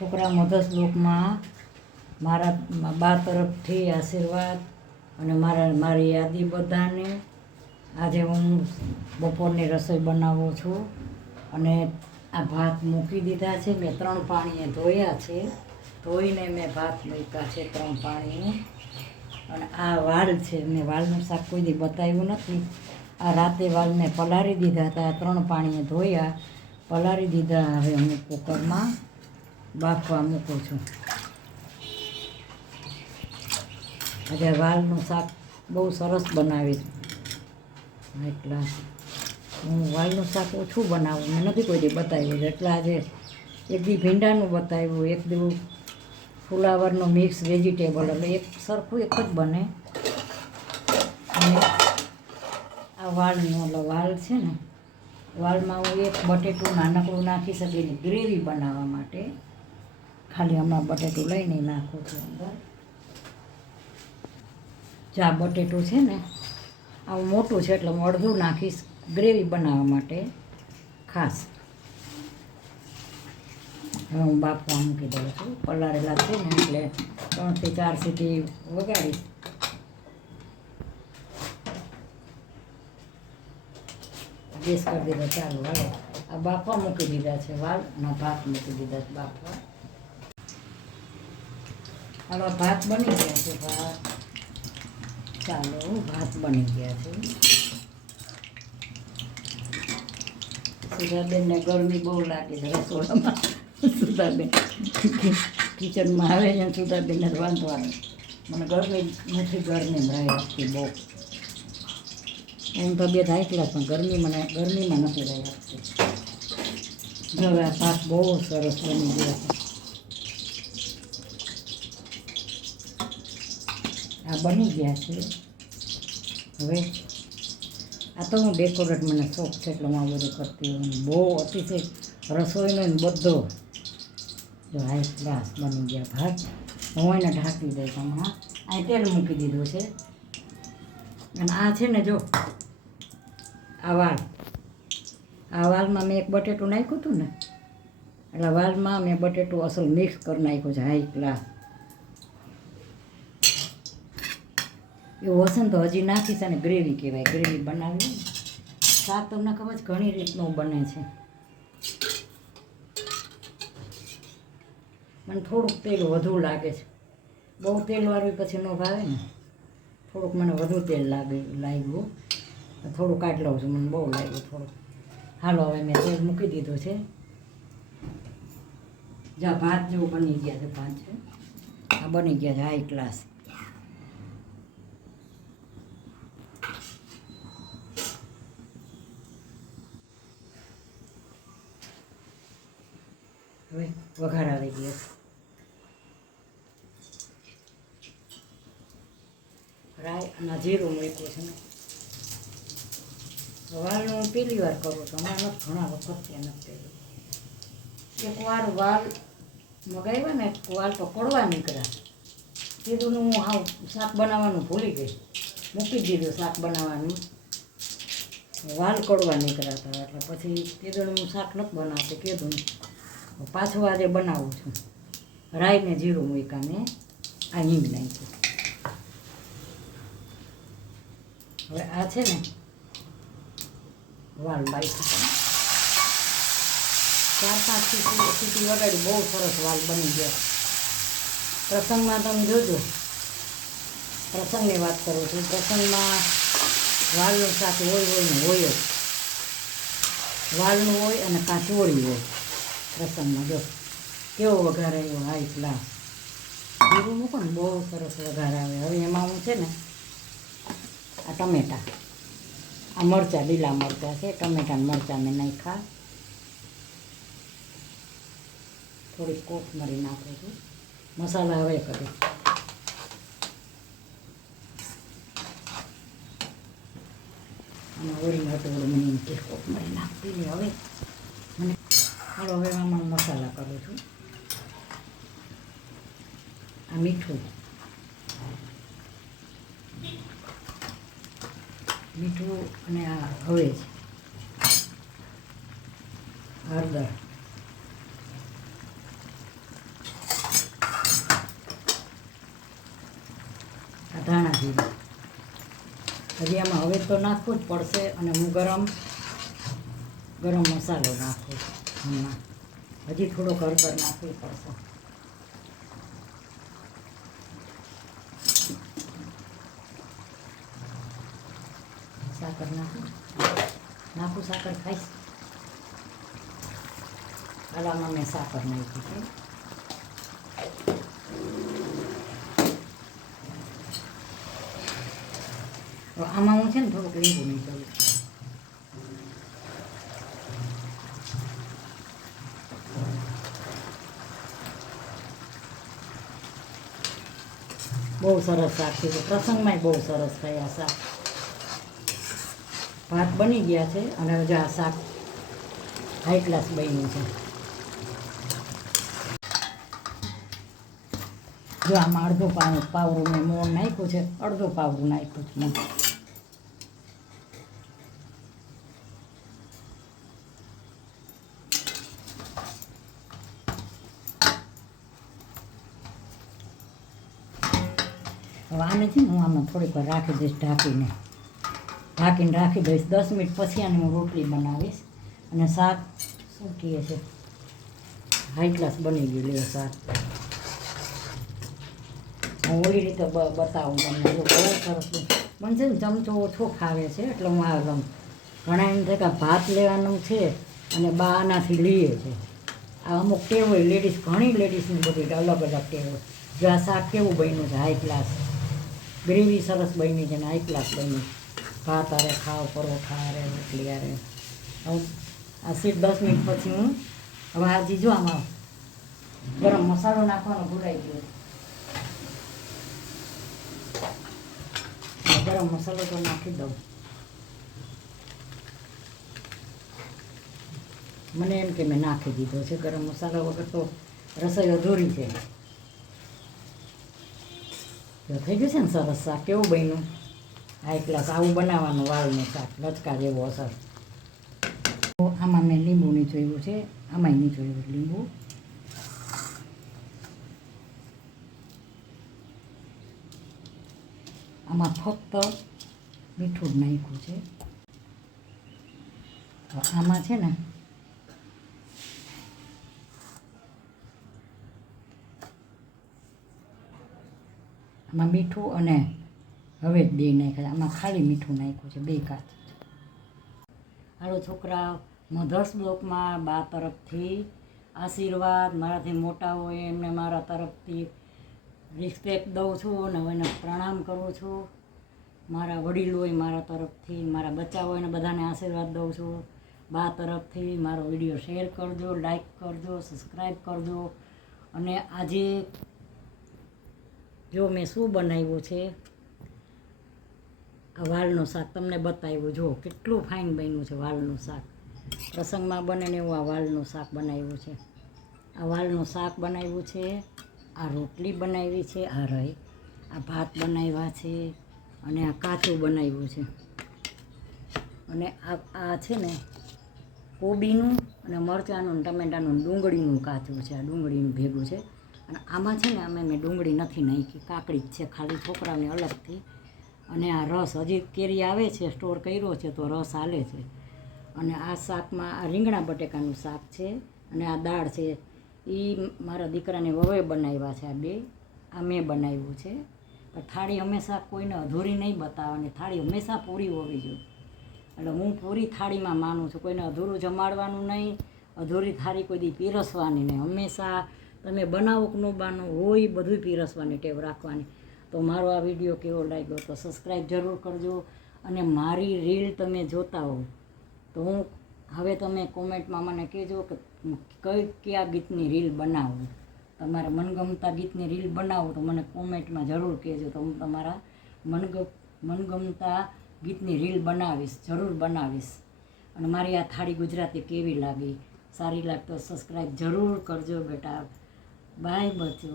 છોકરા મધર શ્લોકમાં મારા બા તરફથી આશીર્વાદ અને મારી યાદી બધાને. આજે હું બપોરની રસોઈ બનાવું છું અને આ ભાત મૂકી દીધા છે. મેં 3 પાણીએ ધોયા છે. ધોઈને મેં ભાત મૂક્યા છે 3 પાણીએ. અને આ વાલ છે, મેં વાલનું શાક કોઈ દી બતાવ્યું નથી. આ રાતે વાલ મેં પલાળી દીધા હતા, 3 પાણીએ ધોયા, પલાળી દીધા. હવે હું કુકરમાં બાફવા મૂકું છું. આજે વાલનું શાક બહુ સરસ બનાવીશ. એટલા હું વાલનું શાક ઓછું બનાવું, મેં નથી કોઈ દી બતાવ્યું. એટલે આજે એક દી ભીંડાનું બતાવ્યું, એક દી ફુલાવરનું મિક્સ વેજીટેબલ, એટલે એક સરખું એક જ બને. અને આ વાલનું વાલ છે ને, વાલમાં હું એક બટેટું નાનકડું નાખી શકીને ગ્રેવી બનાવવા માટે. ખાલી હમણાં બટેટું લઈને નાખું છું અંદર. જા બટેટું છે ને આવું મોટું છે એટલે હું અડધું નાખીશ ગ્રેવી બનાવવા માટે ખાસ. હવે હું બાફવા મૂકી દઉં છું. પલાળેલા છે ને એટલે 3 થી 4 સીટી વગાડીશ. ગેસ કરી દીધો ચાલુ. હવે આ બાફવા મૂકી દીધા છે વાલ અને ભાત મૂકી દીધા છે બાફવા. હાલો ભાત બની ગયા છે. ચાલો ભાત બની ગયા છે. સુધાબેનને ગરમી બહુ લાગે છે રસોડામાં. સુધાબેન કિચનમાં આવે છે. સુધાબેનને વાંધવાનું, મને ગરમી નથી, ગરમી રહે આપતી બહુ. એમ તબિયત હાઈ ક્લાસ પણ ગરમીમાં નથી રહી આપતી. હવે આ ભાત બહુ સરસ બની ગયો છે. આ બની ગયા છે. હવે આ તો હું ડેકોરેટ, મને શોખ છે એટલે હું આ બધું કરતી હોઉં. બહુ અતિશય રસોઈનો બધો જો હાઈ ક્લાસ બની ગયા ભાત. હું એને ઢાંકી દઈશ હમણાં. અહીં તેલ મૂકી દીધું છે. અને આ છે ને જો આ વાલમાં મેં એક બટેટું નાખ્યું હતું ને, એટલે વાલમાં મેં બટેટું અસલ મિક્સ કરી નાખ્યું છે હાઈ ક્લાસ. એવું હશે ને તો હજી નાખીશ. અને ગ્રેવી કહેવાય, ગ્રેવી બનાવી. શાક તમને ખબર છે ઘણી રીતનું બને છે. મને થોડુંક તેલ વધુ લાગે છે. બહુ તેલવાળું પછી ન ભાવે ને. થોડુંક મને વધુ તેલ લાગ્યું. થોડું કાઢી લઉં છું, મને બહુ લાગ્યું થોડુંક. હાલો હવે મેં તેલ મૂકી દીધું છે. જ્યાં ભાત જેવું બની ગયા છે. ભાત છે આ બની ગયા છે હાઈ ક્લાસ. હવે વઘાર આવી ગયો. રાઈ અને જીરું મૂક્યું છે ને. વાલનું હું પહેલી વાર કરું છું, હમણાં નથી, ઘણા વખત ત્યાં નથી કર્યું. એકવાર વાલ મગાવ્યા ને, વાલ તો કડવા નીકળ્યા. કીધું હું શાક બનાવવાનું ભૂલી ગઈ, મૂકી દીધું શાક બનાવવાનું. વાલ કડવા નીકળ્યા હતા એટલે પછી કીધું હું શાક નથી બનાવતી. કીધું પાછું આજે બનાવું છું. રાઈને જીરું મૂક્યા મેં, આ હિંગ નાખ્યું. હવે આ છે ને વાલ બાઈક 4-5 સીટી વગાડી બહુ સરસ વાલ બની ગયા. પ્રસંગમાં તમે જોજો, પ્રસંગની વાત કરું છું. પ્રસંગમાં વાલનું શાક હોય ને હોય જ. વાલનું હોય અને કાં ચોળી હોય. પ્રસંગમાં જો કેવો વઘાર આવ્યો હાઈ ક્લાસ. જીરું મૂકો ને બહુ સરસ વઘાર આવે. હવે એમાં હું છે ને આ ટમેટાં, આ મરચાં, લીલા મરચાં છે, ટમેટાં મરચાં મેં નાખ્યા. થોડીક કોથમરી નાખું છું. મસાલા હવે કરી વળી હતું મને કોથમરી નાખતી હવે મને. હાલો હવે આમાં મસાલા કરું છું. આ મીઠું અને આ હળદર, જીરું. હજી આમાં હવે તો નાખવું જ પડશે અને હું ગરમ મસાલો નાખું હમણાં. હજી થોડો હળદર નાખવી પડશે. સાકર નાખું સાકર ખાઈશ. આલામાં મેં સાકર નાખી છે. આમાં હું છે ને થોડુંક લીંબુ નહીં કરું. બહુ સરસ શાક થયું. પ્રસંગમાંય બહુ સરસ થાય આ શાક. ભાત બની ગયા છે અને હજુ આ શાક હાઈ ક્લાસ બન્યું છે. જો આમાં અડધું પાવરું મેં મોણ નાખ્યું છે, અડધું પાવરું નાખ્યું છે મેં. હવે આને છે ને હું આમાં થોડીક વાર રાખી દઈશ ઢાંકીને રાખી દઈશ. 10 મિનિટ પછી આને હું રોટલી બનાવીશ. અને શાક શું કહે છે, હાઈ ક્લાસ બની ગયું. લે શાક હું ઓલી રીતે બતાવું તમને. જો બહુ સરસ પણ છે ને ચમચો ઓછો ખાવે છે એટલે હું આ ઘણા એમ થાય કે ભાત લેવાનું છે અને બા આનાથી લઈએ છે. આ અમુક ટેવ હોય લેડીઝ, ઘણી લેડીઝની બધી અલગ અલગ ટેવ હોય. જો આ શાક કેવું બન્યું છે, હાઈ ક્લાસ ગ્રેવી સરસ બની છે ને હાઈ ક્લાસ બની. ભાત હારે ખાવ, પરોઠા હારે, રોટલી હારે. હવે આ સીટ 10 મિનિટ પછી હું હવે હજી જો આમાં ગરમ મસાલો નાખવાનો ભૂલાઈ ગયો. ગરમ મસાલો તો નાખી દઉં. મને એમ કે મેં નાખી દીધો છે. ગરમ મસાલા વગર તો રસોઈ અધૂરી છે. તો થઈ ગયું છે ને સરસ શાક. કેવું બન્યું હાઈ ક્લાસ. આવું બનાવવાનું વાળનું શાક, લચકા જેવો અસર. તો આમાં મેં લીંબુ નીચોયું છે, આમાંય નીચોયું લીંબુ. આમાં ફક્ત મીઠું જ નાખ્યું છે. તો આમાં છે ને આમાં મીઠું અને હવે જ 2 નાખ્યા. આમાં ખાલી મીઠું નાખ્યું છે, 2 કાચ. હાલો છોકરા, મધર્સ બ્લોકમાં બા તરફથી આશીર્વાદ. મારાથી મોટા હોય એમને મારા તરફથી રિસ્પેક્ટ દઉં છું અને એને પ્રણામ કરું છું. મારા વડીલ હોય મારા તરફથી, મારા બચ્ચા હોય ને બધાને આશીર્વાદ દઉં છું બા તરફથી. મારો વિડીયો શેર કરજો, લાઈક કરજો, સબસ્ક્રાઈબ કરજો. અને આજે જો મેં શું બનાવ્યું છે, આ વાલનું શાક તમને બતાવ્યું. જો કેટલું ફાઇન બન્યું છે વાલનું શાક. પ્રસંગમાં બને ને એવું આ વાલનું શાક બનાવ્યું છે. આ વાલનું શાક બનાવ્યું છે, આ રોટલી બનાવી છે, આ રહી, આ ભાત બનાવ્યા છે અને આ કાચું બનાવ્યું છે. અને આ છે ને કોબીનું અને મરચાંનું, ટમેટાનું, ડુંગળીનું કાચું છે. આ ડુંગળીનું ભેગું છે. અને આમાં છે ને મેં ડુંગળી નથી નાખી, કાકડી જ છે ખાલી છોકરાઓને અલગથી. અને આ રસ હજી કેરી આવે છે, સ્ટોર કર્યો છે તો રસ હાલે છે. અને આ શાકમાં આ રીંગણા બટેકાનું શાક છે અને આ દાળ છે. એ મારા દીકરાને વવે બનાવ્યા છે. આ 2 આ મેં બનાવ્યું છે. પણ થાળી હંમેશા કોઈને અધૂરી નહીં બતાવવાની. થાળી હંમેશા પૂરી હોવી જોઈએ. એટલે હું પૂરી થાળીમાં માનું છું. કોઈને અધૂરું જમાડવાનું નહીં, અધૂરી થાળી કોઈ દી પીરસવાની નહીં. હંમેશા તમે બનાવો કે ન બાનો હોય બધું પીરસવાની ટેવ રાખવાની. તો મારો આ વિડીયો કેવો લાગ્યો તો સબસ્ક્રાઈબ જરૂર કરજો. અને મારી રીલ તમે જોતા હો તો હું હવે તમે કોમેન્ટમાં મને કહેજો કે કયા ગીતની રીલ બનાવું. તમારા મનગમતા ગીતની રીલ બનાવો તો મને કોમેન્ટમાં જરૂર કહેજો. તો હું તમારા મનગમતા ગીતની રીલ બનાવીશ, જરૂર બનાવીશ. અને મારી આ થાળી ગુજરાતી કેવી લાગી, સારી લાગતો સબસ્ક્રાઈબ જરૂર કરજો બેટા. બાય બચ્ચો.